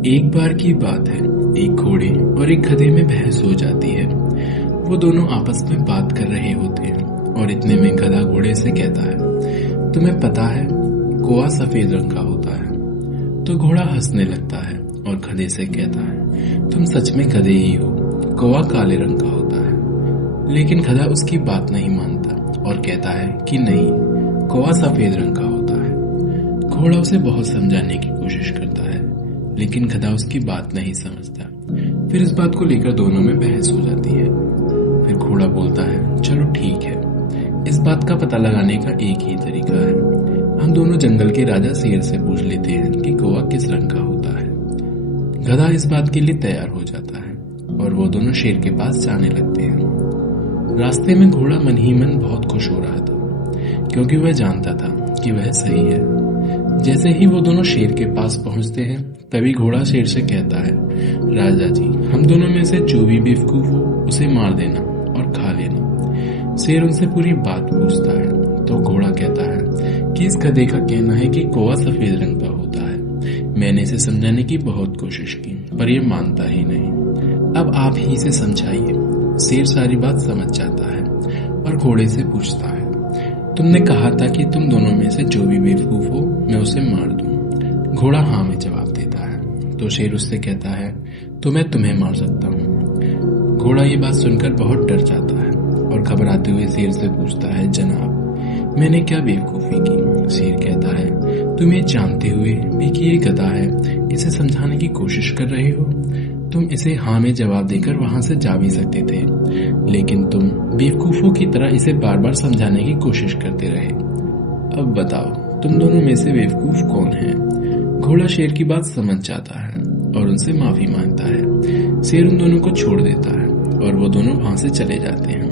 एक बार की बात है, एक घोड़े और एक गधे में बहस हो जाती है। वो दोनों आपस में बात कर रहे होते हैं और इतने में गधा घोड़े से कहता है, तुम्हें पता है कौवा सफेद रंग का होता है। तो घोड़ा हंसने लगता है और गधे से कहता है, तुम सच में गधे ही हो, कौवा काले रंग का होता है। लेकिन गधा उसकी बात नहीं मानता और कहता है कि नहीं, कौवा सफेद रंग का होता है। घोड़ा उसे बहुत समझाने की कोशिश करता है, लेकिन गधा उसकी बात नहीं समझता। फिर इस बात को लेकर दोनों में बहस हो जाती है। फिर घोड़ा बोलता है, चलो ठीक है, इस बात का पता लगाने का एक ही तरीका है। हम दोनों जंगल के राजा शेर से पूछ लेते हैं कि कौवा किस रंग का होता है। गधा इस बात के लिए तैयार हो जाता है और वो दोनों शेर के पास जाने लगते हैं। रास्ते में घोड़ा मन ही मन बहुत खुश हो रहा था, क्योंकि वह जानता था कि वह सही है। जैसे ही वो दोनों शेर के पास पहुंचते हैं, तभी घोड़ा शेर से कहता है, राजा जी, हम दोनों में से जो भी बेवकूफ हो उसे मार देना और खा लेना। शेर उनसे पूरी बात पूछता है तो घोड़ा कहता है कि इस गधे का कहना है कि कौवा सफेद रंग का होता है। मैंने इसे समझाने की बहुत कोशिश की, पर यह मानता ही नहीं। अब आप ही इसे समझाइए। शेर सारी बात समझ जाता है और घोड़े से पूछता है, तुमने कहा था कि तुम दोनों में से जो भी बेवकूफ हो मैं उसे मार दूं। घोड़ा हाँ में जवाब देता है तो शेर उससे कहता है, तो मैं तुम्हें मार सकता हूँ। घोड़ा ये बात सुनकर बहुत डर जाता है और घबराते हुए शेर से पूछता है, जनाब, मैंने क्या बेवकूफी की। शेर कहता है, तुम ये जानते हुए भी कि ये गधा है, इसे समझाने की कोशिश कर रहे हो। तुम इसे हाँ में जवाब देकर वहां से जा भी सकते थे, लेकिन तुम बेवकूफों की तरह इसे बार बार समझाने की कोशिश करते रहे। अब बताओ, तुम दोनों में से बेवकूफ कौन है। घोड़ा शेर की बात समझ जाता है और उनसे माफी मांगता है। शेर उन दोनों को छोड़ देता है और वो दोनों वहां से चले जाते हैं।